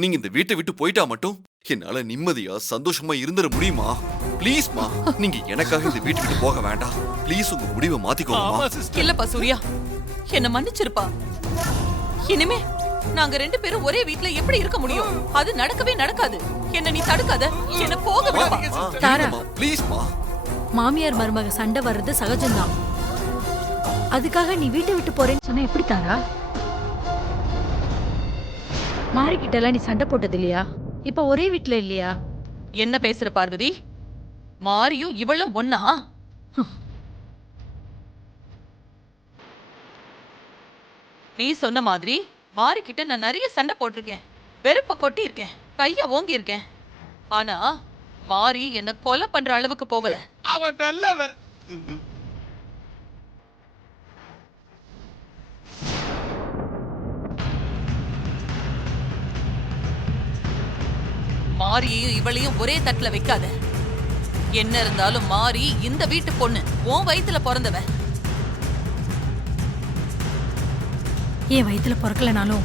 நீங்க இந்த வீட்டை விட்டு போயிட்டா மட்டும் என்னால நிம்மதியா சந்தோஷமா இருந்துட முடியுமா? ப்ளீஸ்மா, நீங்க எனக்காக இந்த வீட்டு விட்டு போக வேண்டாம். ப்ளீஸ் உங்க முடிவை மாத்திக்கோங்கம்மா. இல்லப்பா சூர்யா, என்ன மன்னிச்சிருப்பா. இனிமே நாங்க 2 பேரும் ஒரே வீட்ல எப்படி இருக்க முடியும்? அது நடக்கவே நடக்காது. என்ன நீ தடுக்காத, என்ன போக விடுப்பா. தாரா, ப்ளீஸ்மா. மாமியார் மருமக சண்டை வர்றது சகஜம்தான். அதுக்காக நீ வீட்டை விட்டு போறேன்னு சொன்னா எப்படி தாரா? மாறிக்கிட்டலாம் நீ சண்டை போட்டது இல்லையா? இப்ப ஒரே வீட்ல இல்லையா? என்ன பேசுற பார்வதி? மாரியும் இவளும் ஒன்னா? நீ சொன்ன மாதிரி மாரிக்கிட்ட நான் நிறைய சண்டை போட்டிருக்கேன், வெறுப்ப கொட்டி இருக்கேன், கைய ஓங்கி இருக்கேன். ஆனா மாரி என்ன கொலை பண்ற அளவுக்கு போகல. அவன் நல்லவன். மாரியையும் இவளையும் ஒரே தட்டுல வைக்காத. என்ன இருந்தாலும் மாரி இந்த வீட்டு பொண்ணு, உன் வயித்துல பிறந்தவ. என் வயித்துல பிறக்கலனாலும்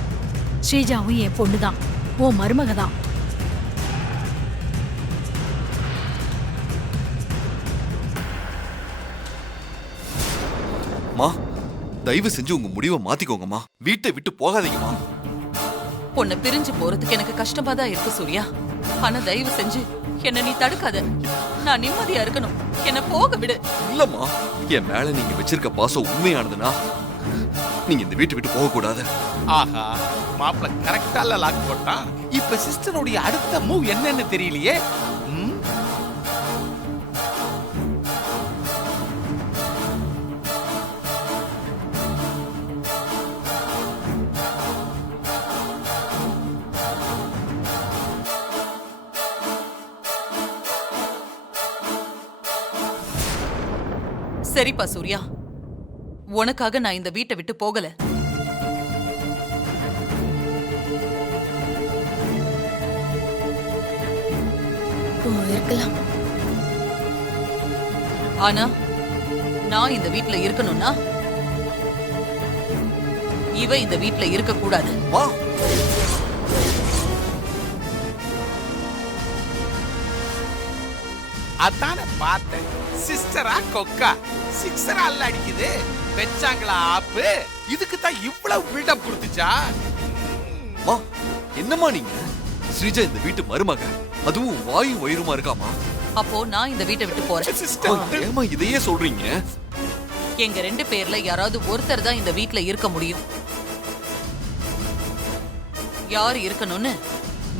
ஸ்ரீஜாவும் என் பொண்ணுதான், உன் மருமக தான். மா, தயவு செஞ்சு உங்க முடிவை மாத்திக்கோங்கம்மா. வீட்டை விட்டு போகாதீங்கம்மா. உன்னை பிரிஞ்சு போறதுக்கு எனக்கு கஷ்டமா தான் இருக்கு சூர்யா. ஆனா தயவு செஞ்சு என்ன நீ தடுக்காத. நான் நிம்மதியா இருக்கணும், என்ன போக விடு. இல்லம்மா, என் மேல நீங்க வச்சிருக்க பாசம் உண்மையானதுன்னா நீங்க இந்த வீட்டை விட்டு போக கூடாது. ஆஹா, மாப்பிள கரெக்டால லாக் போட்டான். இப்ப சிஸ்டருடைய அடுத்த மூவ் என்னன்னு தெரியலையே. சரிப்பா சூர்யா, உனக்காக நான் இந்த வீட்டை விட்டு போகல. இருக்கலாம். ஆனா நான் இந்த வீட்ல இருக்கணும்னா இவ இந்த வீட்ல இருக்க கூடாது. மா, அதான பார்த்தேன். சிஸ்டரா கொக்கா, சிக்ஸரா அல்ல அடிக்குது. வெச்சாங்களா ஆப்பு? இதுக்கு தான் இவ்வளவு பில்டப் கொடுத்துச்சா? மா, என்னம்மா நீங்க? ஸ்ரீஜா இந்த வீட்டு மருமக, அதுவும் வாயும் வயிறுமா இருக்காமா? அப்போ நான் இந்த வீட்டை விட்டு போறேன். சிஸ்டர், ஏமா இதையே சொல்றீங்க? எங்க 2 பேர்ல யாராவது ஒருத்தர் தான் இந்த வீட்ல இருக்க முடியும். யாரு இருக்கணும்னு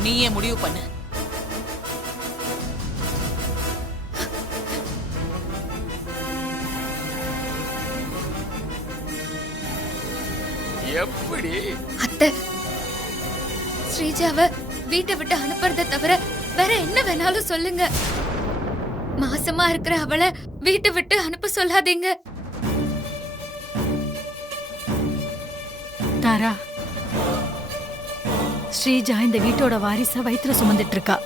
நீயே முடிவு பண்ணு. எப்படி? அத்தை, ஸ்ரீஜாவை வீட்டை விட்டு அனுப்புறத தவிர வேற என்ன வேணாலும் சொல்லுங்க. மாசமா இருக்கிற அவளை வீட்டை விட்டு அனுப்ப சொல்லாதீங்க. தாரா, ஸ்ரீஜா இந்த வீட்டோட வாரிச வயித்துல சுமந்துட்டு இருக்கா.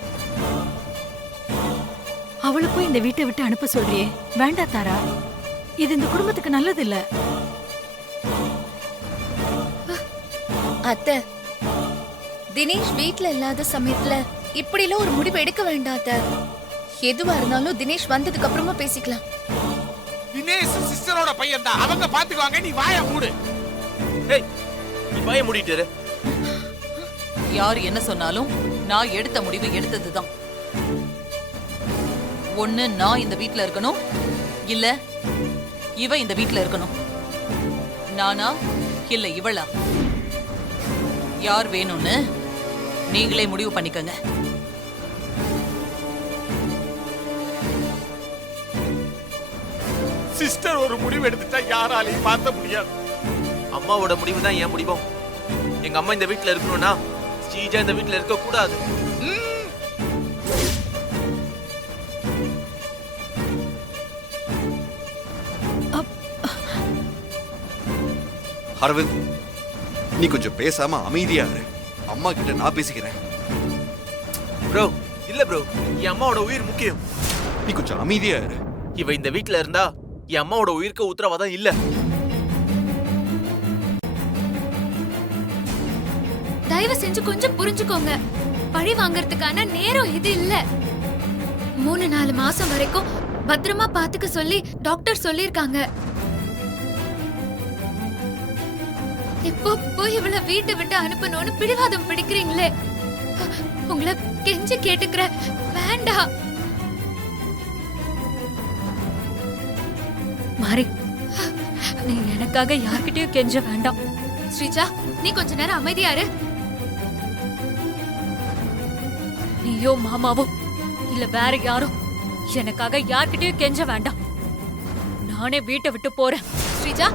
அவளுக்கும் இந்த வீட்டை விட்டு அனுப்ப சொல்றியே, வேண்டாம் தாரா. இது இந்த குடும்பத்துக்கு நல்லது இல்ல. அத்தை, தினேஷ் வீட்ல இல்லாத சமயத்துல இப்படிலாம் ஒரு முடிவு எடுக்க வேண்டாம் அத்தை. எதுவா இருந்தாலும் தினேஷ் வந்ததுக்கு அப்புறமா பேசிக்கலாம். தினேஷ் சிஸ்டரோட பையன் தான், அவங்க பாத்துக்குவாங்க. நீ வாய மூடு. ஏய், நீ வாய மூடிட்டு. யார் என்ன சொன்னாலும் நான் எடுத்த முடிவு எடுத்ததுதான். ஒண்ணு நான் இந்த வீட்ல இருக்கணும், இல்ல இவ இந்த வீட்ல இருக்கணும். நானா இல்ல இவளா? யார் வேணும்னு நீங்களே முடிவு பண்ணிக்கங்க. சிஸ்டர் ஒரு முடிவு எடுத்துட்டா யாராலையும் மாத்த முடியாது. அம்மாவோட முடிவு தான் என் முடிவும். எங்க அம்மா இந்த வீட்ல இருக்கணும்னா ஸ்ரீஜா இந்த வீட்ல இருக்க கூடாது. அரவிந்த், நீ கொஞ்சம் பேசாம அமைதியா இரு. அம்மா கிட்ட நான் பேசிக்கிறேன். ப்ரோ, இல்ல ப்ரோ, என் அம்மாவோட உயிர் முக்கியம். நீ கொஞ்சம் அமைதியா இரு. இவ இந்த வீட்ல இருந்தா என் அம்மாவோட உயிருக்கு உத்தரவாதம் இல்ல. தயவு செஞ்சு கொஞ்சம் புரிஞ்சுக்கோங்க. பழி வாங்கறதுக்கான நேரம் இது இல்ல. 3-4 மாசம் வரைக்கும் பத்திரமா பாத்துக்க சொல்லி டாக்டர் சொல்லிருக்காங்க. இப்போ போய் இவள வீட்டை விட்டு அனுப்பணும்னு பிடிவாதம் பிடிக்கிறீங்களே. உங்களை கெஞ்சி கேட்டுக்கிற, வேண்டாம். மாறி, நீ எனக்காக யார்கிட்டயும் கெஞ்ச வேண்டாம். ஸ்ரீஜா, நீ கொஞ்ச நேரம் அமைதியா இரு. நீயோ மாமாவோ இல்ல வேற யாரோ எனக்காக யார்கிட்டயும் கெஞ்ச வேண்டாம். நானே வீட்டை விட்டு போறேன். ஸ்ரீஜா,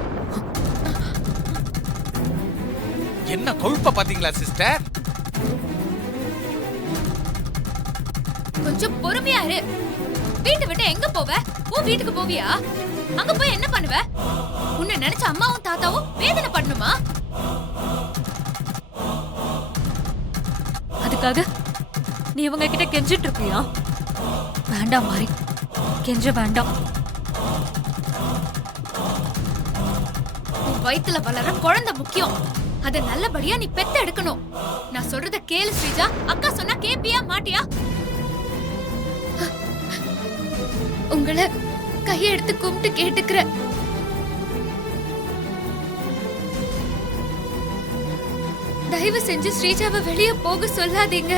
என்ன கொழுப்ப பாத்தீங்களா சிஸ்டர்? கொஞ்சம் பொறுமையா இரு. வீட்டை விட்டு எங்க போவ? உன் வீட்டுக்கு போவியா? அங்க போய் என்ன பண்ணுவ? உன்னை நினைச்ச அம்மாவும் தாத்தாவும் வேதனை பண்ணணுமா? அதுக்காக நீ இவங்க கிட்ட கெஞ்சிட்டு இருப்பியா? வேண்டாம் மாறி, கெஞ்ச வேண்டாம். உன் வயித்துல வளர குழந்தை முக்கியம். அத நல்லபடியா நீ பெத்த எடுக்கணும். நான் சொல்றத கேளு ஸ்ரீஜா. அக்கா சொன்னா கேப்பியா மாட்டியா? உங்களை கையை எடுத்து கும்பிட்டு கேட்டுக்கிற. தயவு செஞ்சு ஸ்ரீஜாவை வெளியே போக சொல்லாதீங்க.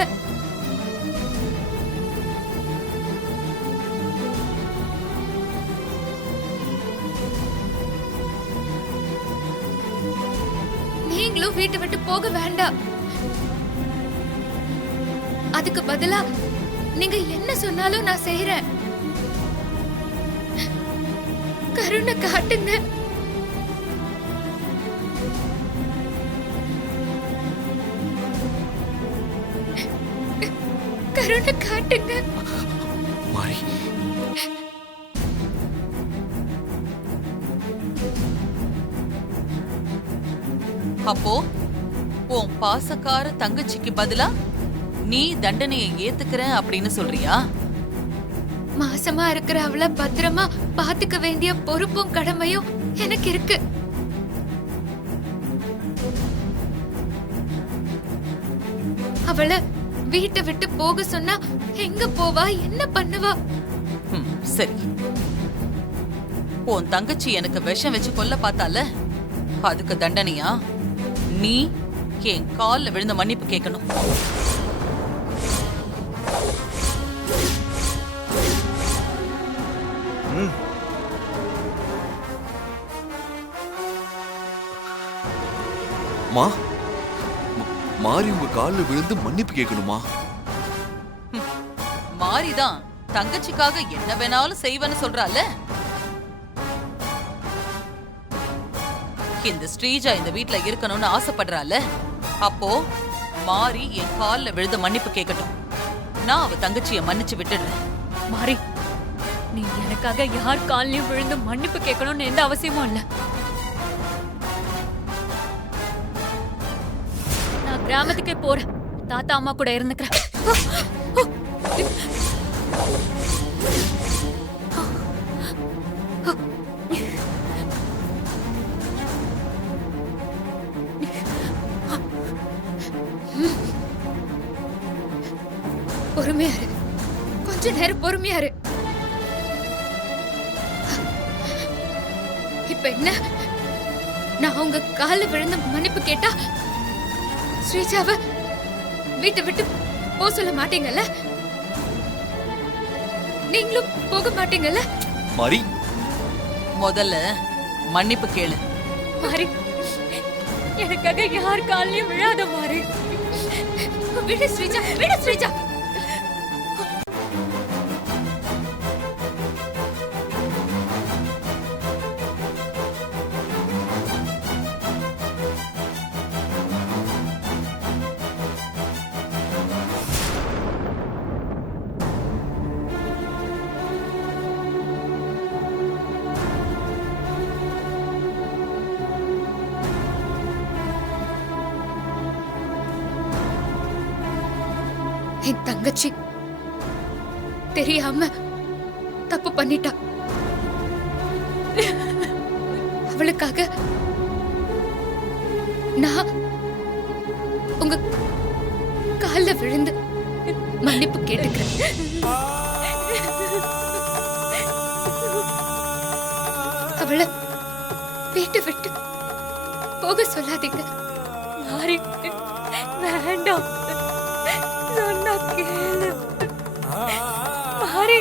நீங்களும் வீட்டை விட்டு போக வேண்டாம். அதுக்கு பதிலா நீங்க என்ன சொன்னாலும் நான் செய்யறேன். கருணை காட்டுங்க. கருணை காட்டுங்க. மாறி, அப்போ உன் பாசக்கார தங்கச்சிக்கு பதிலா நீ தண்டனையை ஏத்துக்கிறேன் அப்படின்னு சொல்றியா? மாசமா இருக்கிற அவளை பத்திரமா பாத்துக்க வேண்டிய பொறுப்பும் கடமையும் எனக்கு இருக்கு. அவளை வீட்டை விட்டு போக சொன்னா எங்க போவா, என்ன பண்ணுவா? சரி, உன் தங்கச்சி எனக்கு விஷம் வச்சு கொல்ல பார்த்தால, அதுக்கு தண்டனையா நீ என் கால்ல விழுந்த மன்னிப்பு கேட்கணும். மாறி உங்க காலில் விழுந்து மன்னிப்பு கேட்கணுமா? மாறிதான் தங்கச்சிக்காக என்ன வேணாலும் செய்வேன்னு சொல்றால. இந்த ஸ்ரீஜா இந்த வீட்ல இருக்கணும்னு ஆசைப்படுறால. அப்போ மாறி என் கால்ல விழுந்து மன்னிப்பு கேட்கட்டும். நான் அவ தங்கச்சிய மன்னிச்சு விட்டுடுறேன். மாறி, நீ எனக்காக யார் காலையும் விழுந்து மன்னிப்பு கேட்கணும்னு எந்த அவசியமும் இல்ல. நான் கிராமத்துக்கே போறேன். தாத்தா அம்மா கூட இருந்துக்கிறேன். பொறுமையா இரு. கொஞ்ச நேரம் பொறுமையா இரு. இப்ப என்ன, நான் உங்க கால விழுந்து மன்னிப்பு கேட்டா ஸ்ரீஜாவை வீட்டை விட்டு போக சொல்ல மாட்டீங்கல்ல? நீங்களும் போக மாட்டீங்கல்ல? மாறி, முதல்ல மன்னிப்பு கேளு. மாறி, எனக்காக யார் காலையும் விழாத மாறி. விடு ஸ்ரீஜா, விடு ஸ்ரீஜா. என் தங்கச்சி தெரியாம தப்பு பண்ணிட்டா. அவளுக்காக நான் உங்க கால்ல விழுந்து மன்னிப்பு கேட்டுக்கிறேன். அவளை வீட்டை விட்டு போக சொல்லாதீங்க. மாறி வேண்டாம், சொன்னா கேளு மாறி.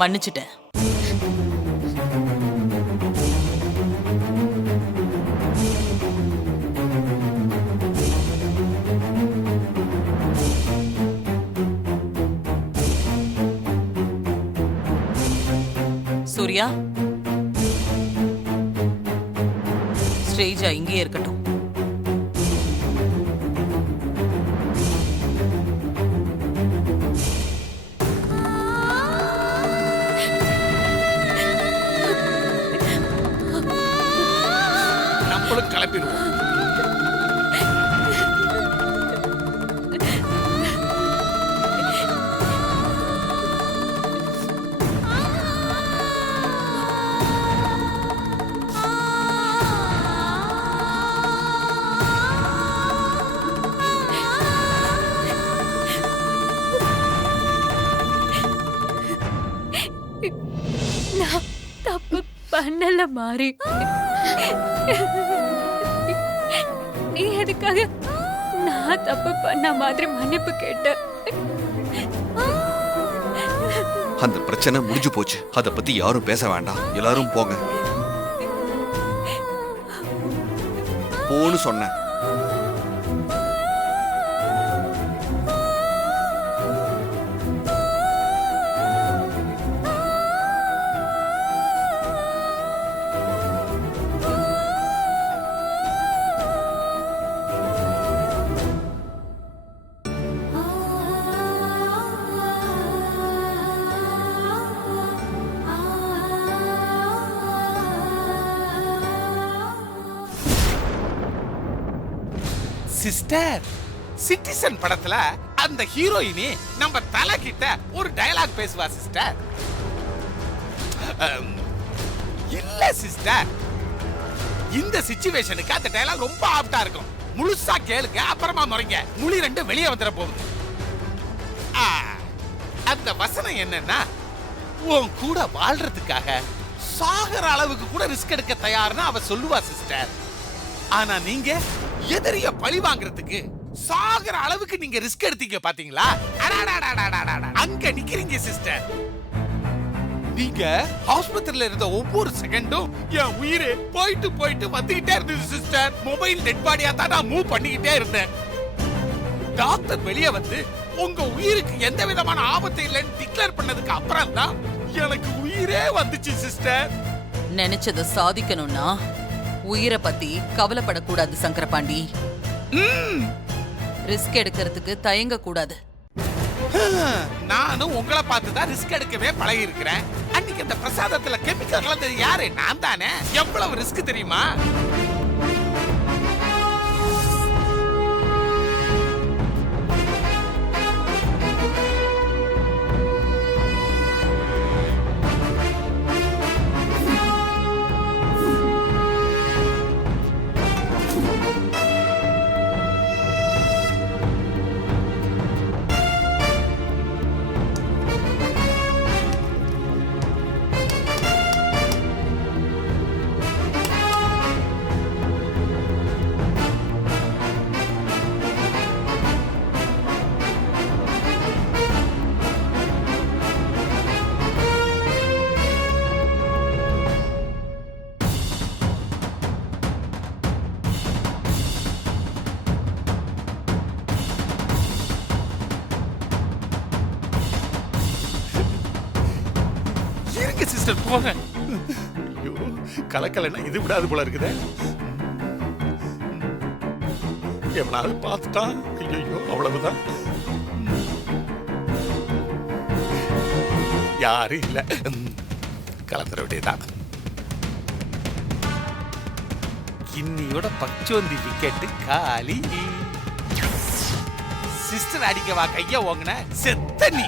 மன்னிச்சிட்டேன். சூர்யா, ஸ்ரேஜா இங்கேயே இருக்கட்டும். நம்மளும் கிளம்பிடுவோம். நான் தப்பு பண்ணல மாறி. நீ எதுக்காக நான் தப்பு பண்ண மாதிரி மன்னிப்பு கேட்ட? அந்த பிரச்சனை முடிஞ்சு போச்சு. அத பத்தி யாரும் பேச வேண்டாம். எல்லாரும் போங்க. போன்னு சொன்னேன். சிஸ்டர், சிட்டிசன் படத்துல அந்த ஹீரோயினி நம்ம தலை கிட்ட ஒரு டயலாக் பேசுவா சிஸ்டர். இல்ல சிஸ்டர், இந்த சிச்சுவேஷனுக்கு அந்த டயலாக் ரொம்ப ஆப்டா இருக்கும். முழுசா கேளுங்க, அப்புறமா முறைங்க. முழி ரெண்டு வெளியே வந்துட போகுது. அந்த வசனம் என்னன்னா, உன் கூட வாழ்றதுக்காக சாகர அளவுக்கு கூட ரிஸ்க் எடுக்க தயார்னு அவ சொல்லுவா சிஸ்டர். ஆனா நீங்க எதிரிய பழி வாங்குறதுக்கு சாகர அளவுக்கு நீங்க ரிஸ்க் எடுத்தீங்க பாத்தீங்களா? அங்க நிக்கிறீங்க சிஸ்டர். நீங்க ஆஸ்பத்திரியில இருந்த ஒவ்வொரு செகண்டும் என் உயிரே போயிட்டு போயிட்டு வந்துகிட்டே இருந்தது சிஸ்டர். மொபைல் டெட் பாடியா தான் நான் மூவ் பண்ணிக்கிட்டே இருந்தேன். டாக்டர் வெளியே வந்து உங்க உயிருக்கு எந்த விதமான ஆபத்து இல்லைன்னு டிக்ளேர் பண்ணதுக்கு அப்புறம் தான் எனக்கு உயிரே வந்துச்சு சிஸ்டர். நினைச்சதை சாதிக்கணும்னா உயிரை பத்தி கவலைப்படக்கூடாது சங்கரபாண்டி. ரிஸ்க் எடுக்கிறதுக்கு தயங்க கூடாது. நானும் உங்களை பார்த்து தான் ரிஸ்க் எடுக்கவே பழகி இருக்கிறேன். அன்னைக்கு அந்த பிரசாதத்துல கெமிக்கல் கலந்தது யாரு? நான் தானே. எவ்வளவு ரிஸ்க் தெரியுமா? சிஸ்டர் போங்க. ஐயோ கலக்கலன்னா இது விடாது போல இருக்குதே. எவனாவது பார்த்துட்டான், ஐயோ அவ்வளவுதான். யாரும் இல்ல, கலந்துர வேண்டியதான். இன்னியோட பச்சோந்தி விக்கெட்டு காலி. சிஸ்டர் அடிக்கவா கைய ஓங்குன செத்த நீ.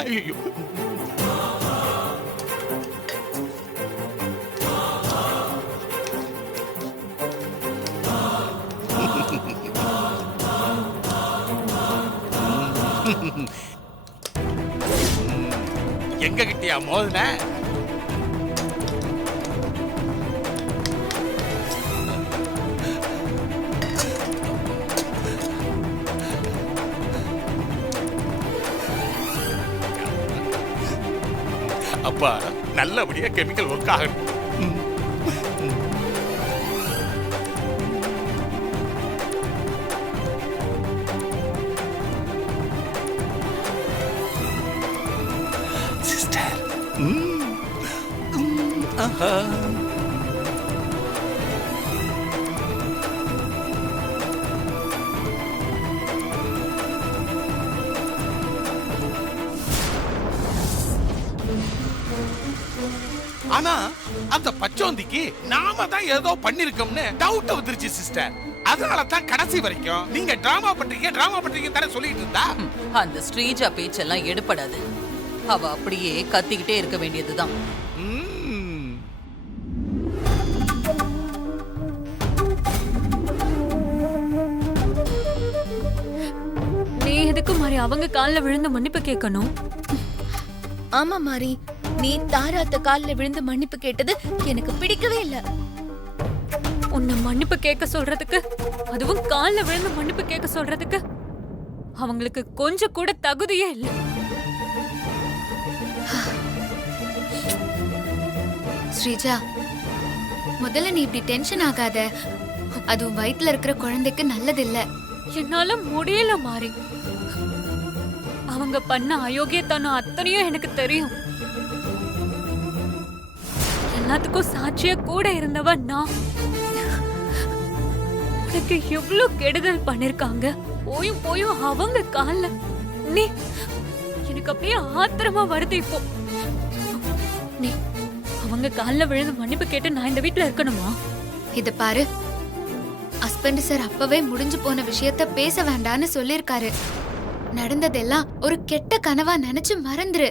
ஐயோ எங்க கிட்டியா மோதுன? அப்பா நல்லபடியா கெமிக்கல் ஒர்க் ஆகணும். சிஸ்டர் ஆனா அந்த பச்சோந்திக்கு நாம தான் ஏதோ பண்ணிருக்கோம்னு டவுட் வந்துருச்சு சிஸ்டர். அதனால தான் கடைசி வரைக்கும் நீங்க டிராமா பண்றீங்க தானே சொல்லிட்டு இருந்தா. அந்த ஸ்ரீஜா பேச்செல்லாம் எடுபடாது. அவ அப்படியே கத்திக்கிட்டே இருக்க வேண்டியதுதான். நீ எதுக்கு மாதிரி அவங்க கால்ல விழுந்து மன்னிப்பு கேட்கணும்? ஆமா மாரி, நீ தாராத்த கால்ல விழுந்து மன்னிப்பு கேட்டது எனக்கு பிடிக்கவே இல்ல. உன்னை மன்னிப்பு கேட்க சொல்றதுக்கு, அதுவும் கால்ல விழுந்து மன்னிப்பு கேட்க சொல்றதுக்கு அவங்களுக்கு கொஞ்சம் கூட தகுதியே இல்ல. ஸ்ரீஜா, முதல்ல நீ இப்படி டென்ஷன் ஆகாத. அதுவும் வயித்துல இருக்கிற குழந்தைக்கு நல்லதில்ல. என்னால முடியல மாறி. அவங்க பண்ண அயோக்கியத்தனம் அத்தனையும் எனக்கு தெரியும். எல்லாத்துக்கும் சாட்சியா கூட இருந்தவ நான். உனக்கு எவ்வளவு கெடுதல் பண்ணிருக்காங்க. போயும் போயும் அவங்க கால்ல நீ. எனக்கு அப்படியே ஆத்திரமா வருது இப்போ. நீ அவங்க கால்ல விழுந்து மன்னிப்பு கேட்டு நான் இந்த வீட்டுல இருக்கணுமா? இத பாரு, ஹஸ்பண்ட் சார் அப்பவே முடிஞ்சு போன விஷயத்த பேச வேண்டான்னு சொல்லிருக்காரு. நடந்ததெல்லாம் ஒரு கெட்ட கனவா நினைச்சு மறந்துரு.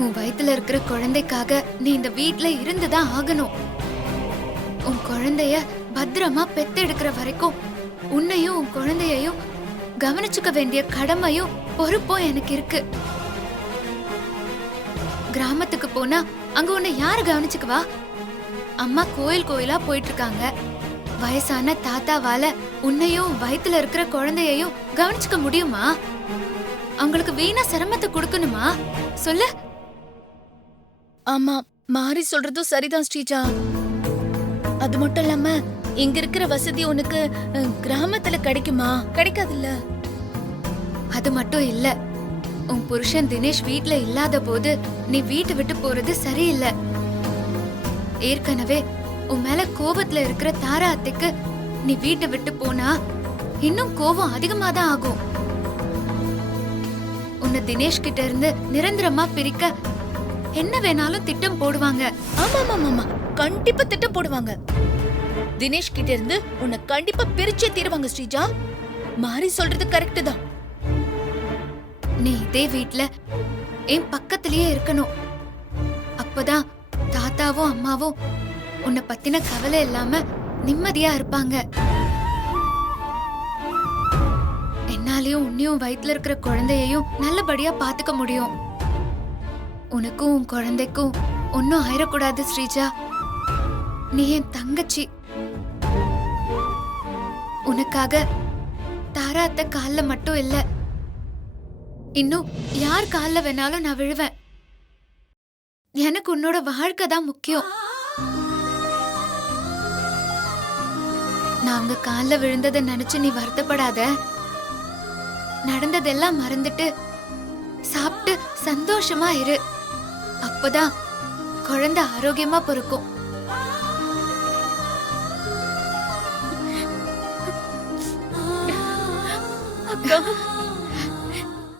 உன் வயித்துல இருக்கிற குழந்தைக்காக நீ இந்த வீட்ல இருந்துதான் ஆகணும். உன் குழந்தைய பத்திரமா பெத்தெடுக்கிற வரைக்கும் உன்னையும் உன் குழந்தையையும் கவனிச்சுக்க வேண்டிய கடமையும் பொறுப்பும் எனக்கு இருக்கு. கிராமத்துக்கு போனா அங்க உன்னை யாரு கவனிச்சுக்குவா? அம்மா கோயில் கோயிலா போயிட்டு இருக்காங்க. வயசான தாத்தாவால உன்னையும் வயித்துல இருக்கிற குழந்தையையும் கவனிச்சுக்க முடியுமா? அவங்களுக்கு வீணா சிரமத்தை கொடுக்கணுமா? சொல்லு. ஆமா, மாறி சொல்றதும் சரிதான் ஸ்ரீஜா. அது மட்டும் இல்லாம இங்க இருக்கிற வசதி உனக்கு கிராமத்துல கிடைக்குமா? கிடைக்காதுல்ல. அது மட்டும் இல்ல, உன் புருஷன் தினேஷ் வீட்ல இல்லாத போது நீ வீட்டை விட்டு போறது சரியில்லை. ஏற்கனவே உன் மேல கோபத்துல இருக்கிற தாரா அத்தைக்கு நீ வீட்டை விட்டு போனா இன்னும் கோபம் அதிகமா தான் ஆகும். உன்னை தினேஷ் கிட்ட இருந்து நிரந்தரமா பிரிக்க என்ன வேணாலும் திட்டம் போடுவாங்க. ஆமா ஆமா ஆமா, கண்டிப்பா திட்டம் போடுவாங்க. தினேஷ் கிட்ட இருந்து உன்னை கண்டிப்பா பிரிச்சே தீருவாங்க ஸ்ரீஜா. மாறி சொல்றது கரெக்ட் தான். நீ இதே வீட்ல என் பக்கத்திலேயே இருக்கணும். அப்பதான் தாத்தாவும் அம்மாவும் உன்னை பத்தின கவலை இல்லாம நிம்மதியா இருப்பாங்க. என்னாலயும் உன்னையும் வயித்துல இருக்கிற குழந்தையையும் நல்லபடியா பாத்துக்க முடியும். உனக்கும் உன் குழந்தைக்கும் ஒன்னும் ஆயிடக்கூடாது ஸ்ரீஜா. நீ என் தங்கச்சி. உனக்காக தாரா அத்தை கால்ல மட்டும் இல்ல, இன்னும் யார் கால்ல வேணாலும் நான் விழுவேன். எனக்கு உன்னோட வாழ்க்கை தான் முக்கியம். நான் அவங்க கால்ல விழுந்ததை நினைச்சு நீ வருத்தப்படாத. நடந்ததெல்லாம் மறந்துட்டு சாப்பிட்டு சந்தோஷமா இரு. அப்பதான் குழந்தை ஆரோக்கியமா பிறக்கும். அக்கா